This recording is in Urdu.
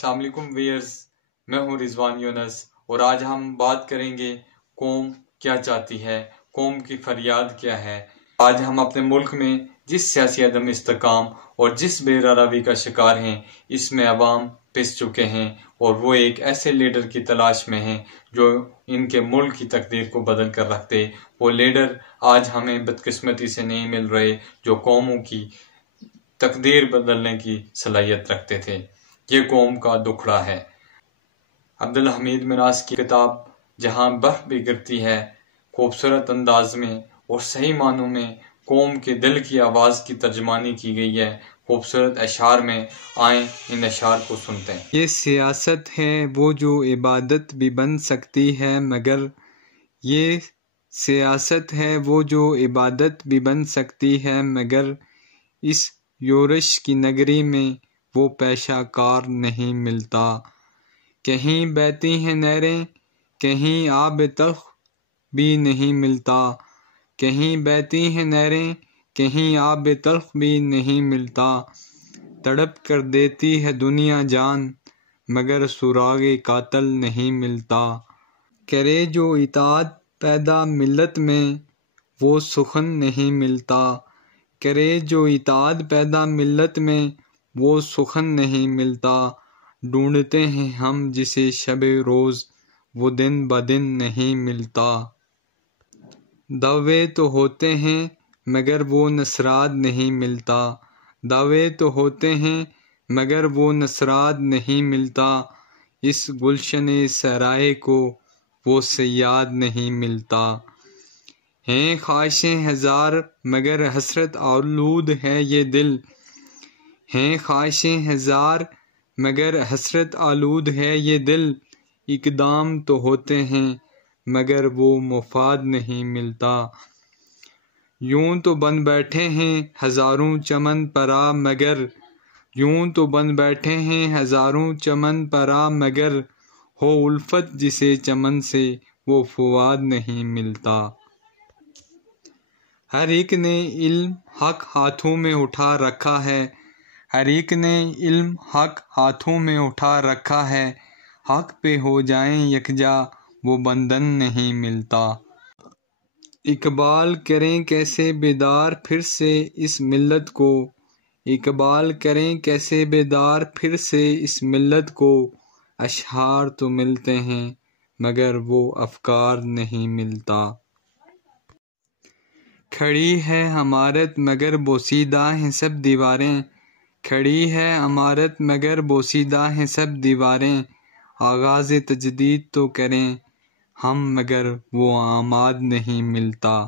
السلام علیکم ویئرز، میں ہوں رضوان یونس اور آج ہم بات کریں گے قوم کیا چاہتی ہے، قوم کی فریاد کیا ہے۔ آج ہم اپنے ملک میں جس سیاسی عدم استحکام اور جس بے روی کا شکار ہیں، اس میں عوام پس چکے ہیں اور وہ ایک ایسے لیڈر کی تلاش میں ہیں جو ان کے ملک کی تقدیر کو بدل کر رکھتے۔ وہ لیڈر آج ہمیں بدقسمتی سے نہیں مل رہے جو قوموں کی تقدیر بدلنے کی صلاحیت رکھتے تھے۔ یہ قوم کا دکھڑا ہے۔ عبدالحمید مناس کی کتاب جہاں برف بھی گرتی ہے خوبصورت انداز میں اور صحیح معنوں میں قوم کے دل کی آواز کی ترجمانی کی گئی ہے خوبصورت اشعار میں۔ آئیں ان اشعار کو سنتے ہیں۔ یہ سیاست ہے وہ جو عبادت بھی بن سکتی ہے مگر یہ سیاست ہے وہ جو عبادت بھی بن سکتی ہے مگر اس یورش کی نگری میں وہ پیشہ کار نہیں ملتا۔ کہیں بہتی ہیں نہریں کہیں آب تلخ بھی نہیں ملتا، کہیں بہتی ہیں نہریں کہیں آب تلخ بھی نہیں ملتا۔ تڑپ کر دیتی ہے دنیا جان مگر سراغ قاتل نہیں ملتا۔ کرے جو اطاعت پیدا ملت میں وہ سخن نہیں ملتا، کرے جو اطاعت پیدا ملت میں وہ سخن نہیں ملتا۔ ڈھونڈتے ہیں ہم جسے شب روز وہ دن بدن نہیں ملتا۔ دعوے تو ہوتے ہیں مگر وہ نصرات نہیں ملتا، دعوے تو ہوتے ہیں مگر وہ نصرات نہیں ملتا۔ اس گلشن صحرائے کو وہ صیاد نہیں ملتا۔ ہیں خواہشیں ہزار مگر حسرت آلود ہے یہ دل، ہیں خواہشیں ہزار مگر حسرت آلود ہے یہ دل۔ اقدام تو ہوتے ہیں مگر وہ مفاد نہیں ملتا۔ یوں تو بن بیٹھے ہیں ہزاروں چمن پرا مگر، یوں تو بن بیٹھے ہیں ہزاروں چمن پرا مگر ہو الفت جسے چمن سے وہ فؤاد نہیں ملتا۔ ہر ایک نے علم حق ہاتھوں میں اٹھا رکھا ہے، ہر ایک نے علم حق ہاتھوں میں اٹھا رکھا ہے، حق پہ ہو جائیں یکجا وہ بندھن نہیں ملتا۔ اقبال کریں کیسے بیدار پھر سے اس ملت کو، اقبال کریں کیسے بیدار پھر سے اس ملت کو۔ اشعار تو ملتے ہیں مگر وہ افکار نہیں ملتا۔ کھڑی ہے عمارت مگر بوسیدہ ہیں سب دیواریں، کھڑی ہے عمارت مگر بوسیدہ ہیں سب دیواریں۔ آغاز تجدید تو کریں ہم مگر وہ آماد نہیں ملتا۔